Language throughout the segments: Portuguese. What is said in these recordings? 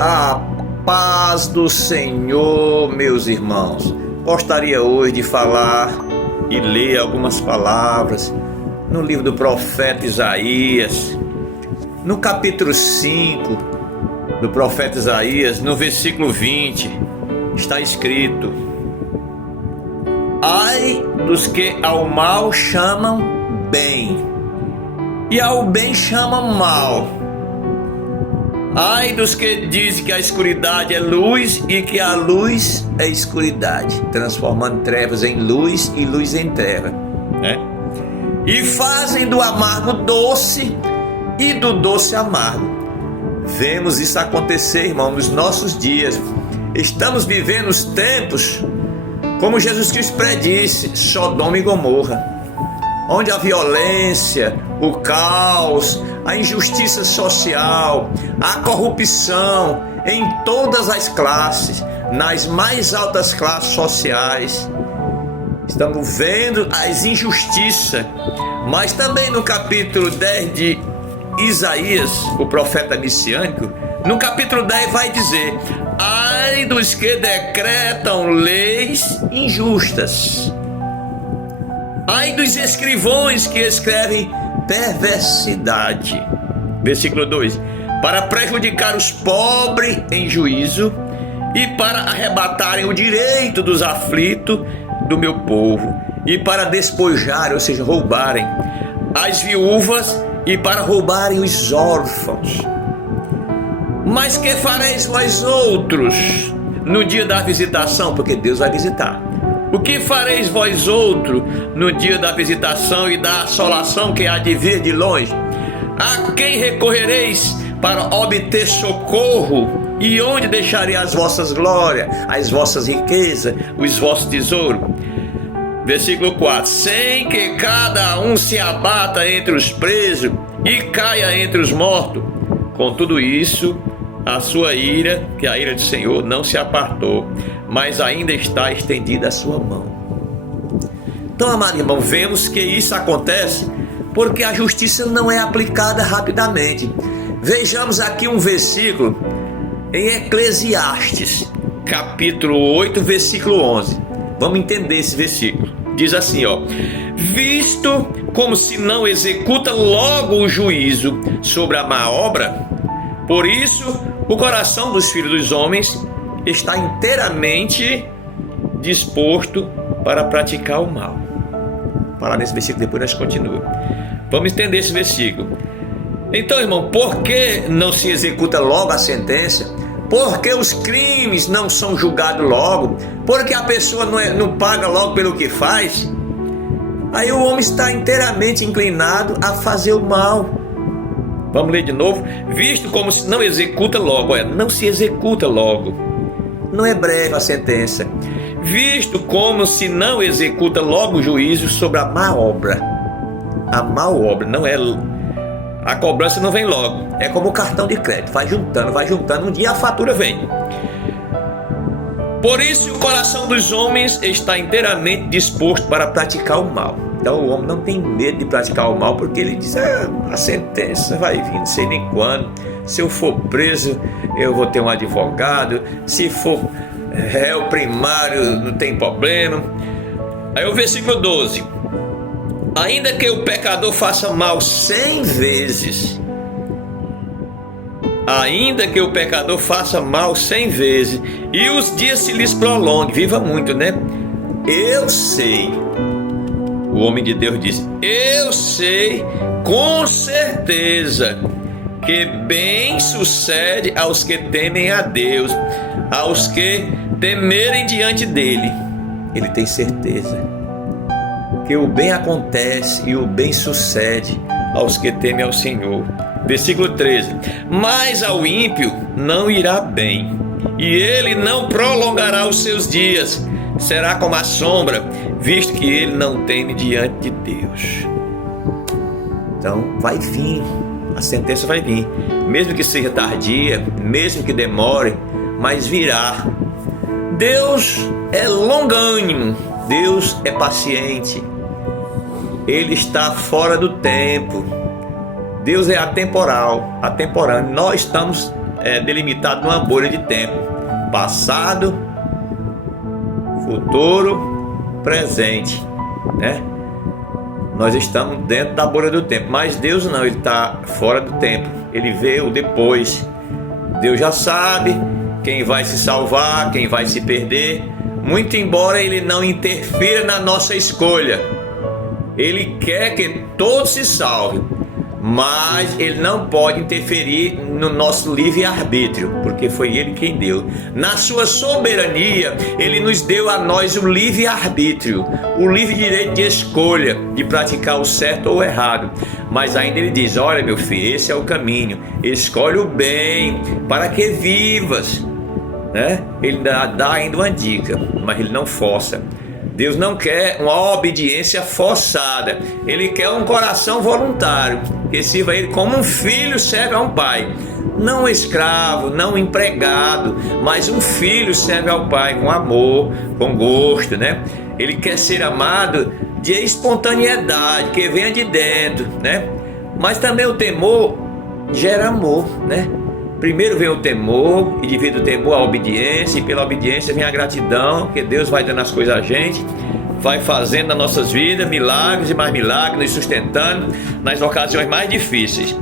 A paz do Senhor, meus irmãos. Gostaria hoje de falar e ler algumas palavras no livro do profeta Isaías, no capítulo 5 do profeta Isaías, no versículo 20, está escrito: ai dos que ao mal chamam bem e ao bem chamam mal. Ai dos que dizem que a escuridade é luz e que a luz é escuridade, transformando trevas em luz e luz em treva, né? E fazem do amargo doce e do doce amargo. Vemos isso acontecer, irmão, nos nossos dias. Estamos vivendo os tempos, como Jesus Cristo predisse, Sodoma e Gomorra, onde a violência, o caos, a injustiça social, a corrupção em todas as classes, nas mais altas classes sociais. Estamos vendo as injustiças, mas também no capítulo 10 de Isaías, o profeta messiânico, no capítulo 10 vai dizer: ai dos que decretam leis injustas, ai dos escrivões que escrevem perversidade. Versículo 2: para prejudicar os pobres em juízo e para arrebatarem o direito dos aflitos do meu povo, e para despojarem, ou seja, roubarem as viúvas e para roubarem os órfãos. Mas que fareis vós outros no dia da visitação? Porque Deus vai visitar. O que fareis vós outros no dia da visitação e da assolação que há de vir de longe? A quem recorrereis para obter socorro? E onde deixarei as vossas glórias, as vossas riquezas, os vossos tesouros? Versículo 4: sem que cada um se abata entre os presos e caia entre os mortos. Com tudo isso, a sua ira, que é a ira do Senhor, não se apartou, mas ainda está estendida a sua mão. Então, amado irmão, vemos que isso acontece porque a justiça não é aplicada rapidamente. Vejamos aqui um versículo em Eclesiastes, capítulo 8, versículo 11. Vamos entender esse versículo. Diz assim, ó: visto como se não executa logo o juízo sobre a má obra, por isso o coração dos filhos dos homens está inteiramente disposto para praticar o mal. Falar nesse versículo, depois nós continuamos. Vamos entender esse versículo. Então, irmão, por que não se executa logo a sentença? Porque os crimes não são julgados logo? Porque a pessoa não paga logo pelo que faz? Aí o homem está inteiramente inclinado a fazer o mal. Vamos ler de novo. Visto como se não executa logo, não se executa logo. Não é breve a sentença. Visto como se não executa logo o juízo sobre a má obra. A má obra não é... A cobrança não vem logo. É como o cartão de crédito. Vai juntando. Um dia a fatura vem. Por isso o coração dos homens está inteiramente disposto para praticar o mal. Então o homem não tem medo de praticar o mal, porque ele diz: a sentença vai vir, não sei nem quando. Se eu for preso, eu vou ter um advogado. Se for réu primário, não tem problema. Aí o versículo 12: ainda que o pecador faça mal 100 vezes, ainda que o pecador faça mal 100 vezes, e os dias se lhes prolonguem, viva muito, né? Eu sei, o homem de Deus diz: eu sei com certeza que bem sucede aos que temem a Deus, aos que temerem diante dele. Ele tem certeza que o bem acontece e o bem sucede aos que temem ao Senhor. Versículo 13: mas ao ímpio não irá bem, e ele não prolongará os seus dias, será como a sombra, visto que ele não teme diante de Deus. Então vai vir, a sentença vai vir, mesmo que seja tardia, mesmo que demore, mas virá. Deus é longânimo, Deus é paciente, Ele está fora do tempo. Deus é atemporal, atemporâneo. Nós estamos delimitado numa bolha de tempo: passado, futuro, presente, né? Nós estamos dentro da bolha do tempo, mas Deus não, Ele está fora do tempo. Ele vê o depois. Deus já sabe quem vai se salvar, quem vai se perder. Muito embora Ele não interfira na nossa escolha, Ele quer que todos se salvem, mas Ele não pode interferir no nosso livre-arbítrio, porque foi Ele quem deu. Na sua soberania, Ele nos deu a nós o livre-arbítrio, o livre direito de escolha, de praticar o certo ou o errado. Mas ainda Ele diz: olha, meu filho, esse é o caminho, escolhe o bem, para que vivas, né? Ele dá ainda uma dica, mas Ele não força. Deus não quer uma obediência forçada, Ele quer um coração voluntário, que sirva a Ele como um filho serve a um pai. Não um escravo, não um empregado, mas um filho serve ao pai com amor, com gosto, né? Ele quer ser amado de espontaneidade, que venha de dentro, né? Mas também o temor gera amor, né? Primeiro vem o temor, e devido ao temor a obediência, e pela obediência vem a gratidão, que Deus vai dando as coisas a gente, vai fazendo nas nossas vidas milagres e mais milagres, nos sustentando nas ocasiões mais difíceis.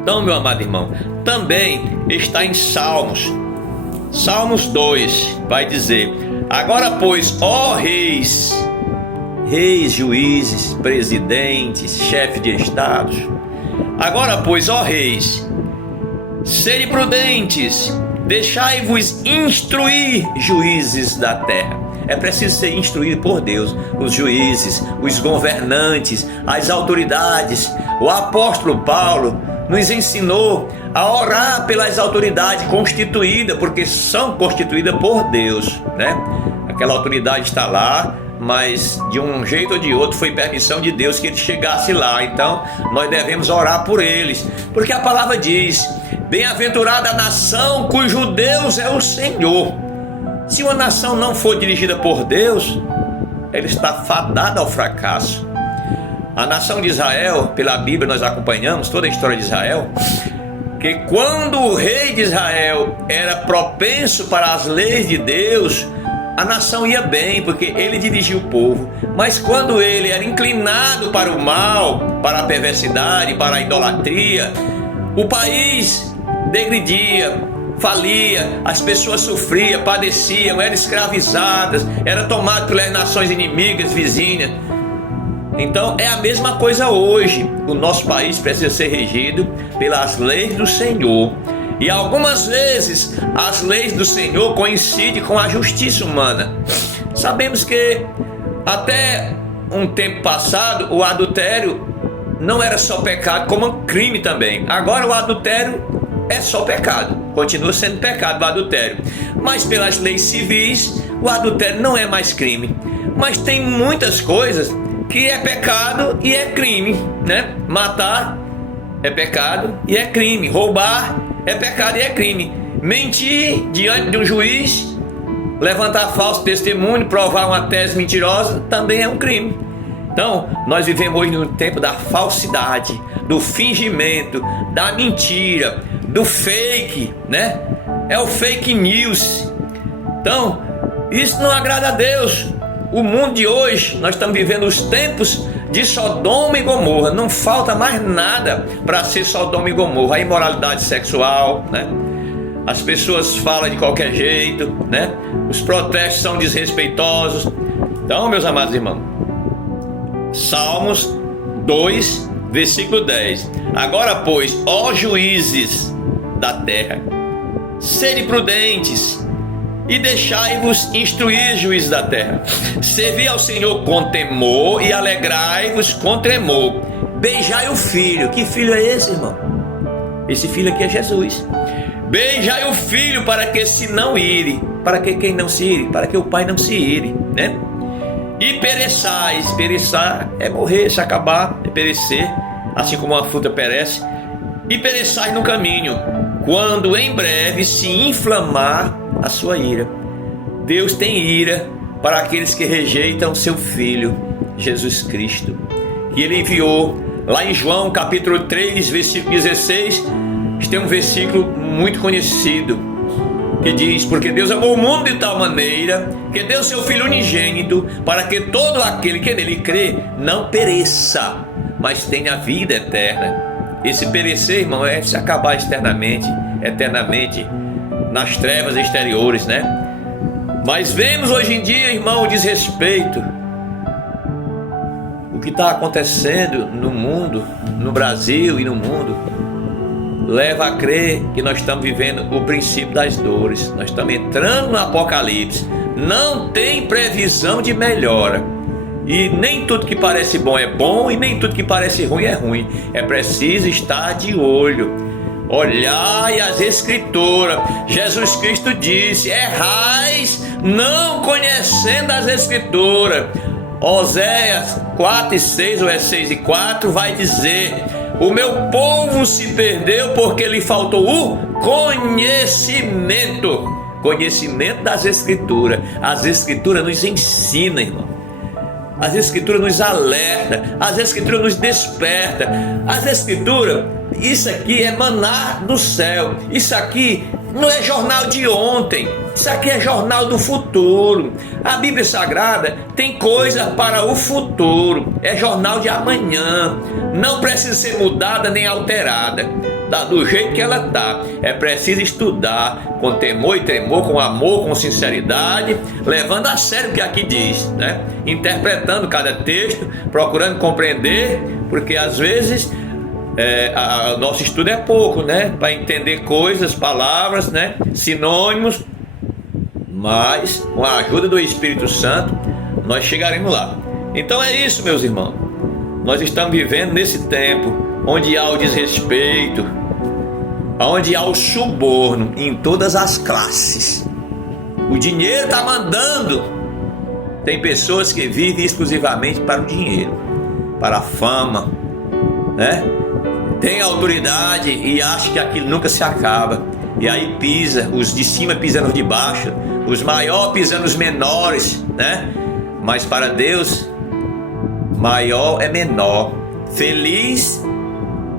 Então, meu amado irmão, também está em Salmos 2, vai dizer: agora pois, ó reis, juízes, presidentes, chefes de estados, agora pois, ó reis, sede prudentes, deixai-vos instruir, juízes da terra. É preciso ser instruído por Deus, os juízes, os governantes, as autoridades. O apóstolo Paulo nos ensinou a orar pelas autoridades constituídas, porque são constituídas por Deus, né? Aquela autoridade está lá, mas de um jeito ou de outro foi permissão de Deus que ele chegasse lá. Então nós devemos orar por eles, porque a palavra diz: bem-aventurada a nação cujo Deus é o Senhor. Se uma nação não for dirigida por Deus, ela está fadada ao fracasso. A nação de Israel, pela Bíblia nós acompanhamos toda a história de Israel, que quando o rei de Israel era propenso para as leis de Deus, a nação ia bem, porque ele dirigia o povo. Mas quando ele era inclinado para o mal, para a perversidade, para a idolatria, o país degredia, falia, as pessoas sofriam, padeciam, eram escravizadas, eram tomadas pelas nações inimigas, vizinhas. Então é a mesma coisa hoje. O nosso país precisa ser regido pelas leis do Senhor. E algumas vezes as leis do Senhor coincidem com a justiça humana. Sabemos que até um tempo passado o adultério não era só pecado, como um crime também. Agora o adultério é só pecado, continua sendo pecado o adultério. Mas pelas leis civis o adultério não é mais crime. Mas tem muitas coisas que é pecado e é crime, né? Matar é pecado e é crime. Roubar é pecado e é crime. Mentir diante de um juiz, levantar falso testemunho, provar uma tese mentirosa, também é um crime. Então, nós vivemos hoje no tempo da falsidade, do fingimento, da mentira, do fake, né? É o fake news. Então, isso não agrada a Deus. O mundo de hoje, nós estamos vivendo os tempos de Sodoma e Gomorra. Não falta mais nada para ser Sodoma e Gomorra. A imoralidade sexual, né? As pessoas falam de qualquer jeito, né? Os protestos são desrespeitosos. Então, meus amados irmãos, Salmos 2, versículo 10. Agora, pois, ó juízes da terra, sede prudentes e deixai-vos instruir, juízes da terra. Servi ao Senhor com temor e alegrai-vos com tremor. Beijai o filho. Que filho é esse, irmão? Esse filho aqui é Jesus. Beijai o filho para que se não ire. Para que quem não se ire? Para que o pai não se ire, né? E pereçais. Pereçar é morrer, se acabar, é perecer, assim como uma fruta perece. E pereçais no caminho, quando em breve se inflamar a sua ira. Deus tem ira para aqueles que rejeitam seu Filho, Jesus Cristo, que Ele enviou lá em João capítulo 3, versículo 16, Tem um versículo muito conhecido que diz: porque Deus amou o mundo de tal maneira que deu seu Filho unigênito, para que todo aquele que nele crê não pereça, mas tenha vida eterna. Esse perecer, irmão, é se acabar eternamente nas trevas exteriores, né? Mas vemos hoje em dia, irmão, o desrespeito, o que está acontecendo no mundo, no Brasil e no mundo, leva a crer que nós estamos vivendo o princípio das dores. Nós estamos entrando no Apocalipse. Não tem previsão de melhora. E nem tudo que parece bom é bom, e nem tudo que parece ruim é ruim. É preciso estar de olho. Olhai as Escrituras. Jesus Cristo disse: errais não conhecendo as Escrituras. Oséias 4:6, ou é 6:4, vai dizer: o meu povo se perdeu porque lhe faltou o conhecimento das Escrituras. As Escrituras nos ensinam, irmão. As Escrituras nos alertam, as Escrituras nos despertam. As Escrituras, isso aqui é maná do céu. Isso aqui não é jornal de ontem, isso aqui é jornal do futuro. A Bíblia Sagrada tem coisa para o futuro, é jornal de amanhã. Não precisa ser mudada nem alterada, do jeito que ela está. É preciso estudar com temor e tremor, com amor, com sinceridade, levando a sério o que aqui diz, né? Interpretando cada texto, procurando compreender, porque às vezes o nosso estudo é pouco, né? Para entender coisas, palavras, né? Sinônimos, mas com a ajuda do Espírito Santo nós chegaremos lá. Então é isso, meus irmãos. Nós estamos vivendo nesse tempo onde há o desrespeito, onde há o suborno em todas as classes. O dinheiro está mandando. Tem pessoas que vivem exclusivamente para o dinheiro, para a fama, né? Tem autoridade e acha que aquilo nunca se acaba. E aí pisa, os de cima pisando os de baixo, os maiores pisando os menores, né? Mas para Deus, maior é menor. Feliz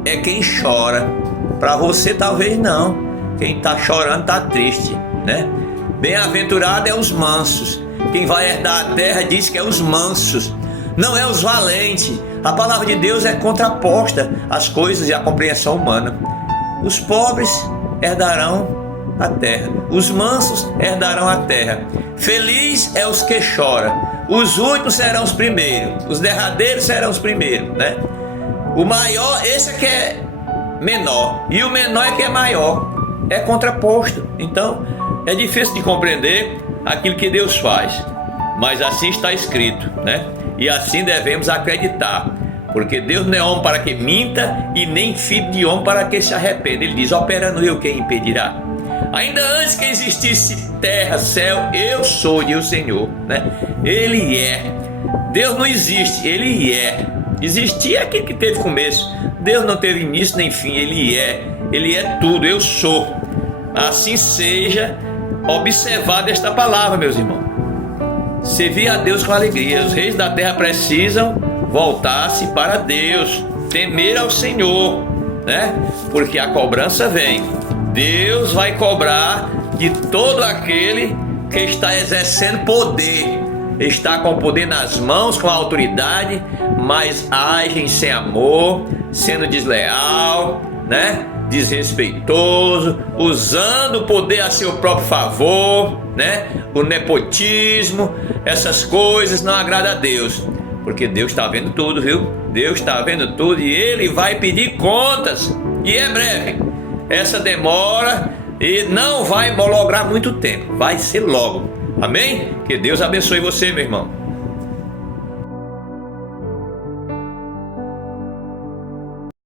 é quem chora. Para você talvez não. Quem está chorando está triste, né? Bem-aventurado é os mansos. Quem vai herdar a terra diz que é os mansos, não é os valentes. A palavra de Deus é contraposta às coisas e à compreensão humana. Os pobres herdarão a terra, os mansos herdarão a terra. Feliz é os que choram. Os últimos serão os primeiros, os derradeiros serão os primeiros, né? O maior, esse é que é menor, e o menor é que é maior. É contraposto. Então é difícil de compreender aquilo que Deus faz, mas assim está escrito, né? E assim devemos acreditar, porque Deus não é homem para que minta, e nem filho de homem para que se arrependa. Ele diz: operando eu, quem impedirá? Ainda antes que existisse terra, céu, eu sou, diz o Senhor, né? Ele é. Deus não existe, Ele é. Existir é aquilo que teve começo. Deus não teve início nem fim, Ele é tudo, eu sou. Assim seja observada esta palavra, meus irmãos. Servir a Deus com alegria. Os reis da terra precisam voltar-se para Deus, temer ao Senhor, né? Porque a cobrança vem. Deus vai cobrar de todo aquele que está exercendo poder, está com o poder nas mãos, com a autoridade, mas agem sem amor, sendo desleal, né? Desrespeitoso, usando o poder a seu próprio favor, né? O nepotismo, essas coisas não agradam a Deus, porque Deus está vendo tudo, viu? Deus está vendo tudo e Ele vai pedir contas, e é breve. Essa demora e não vai lograr muito tempo, vai ser logo. Amém? Que Deus abençoe você, meu irmão.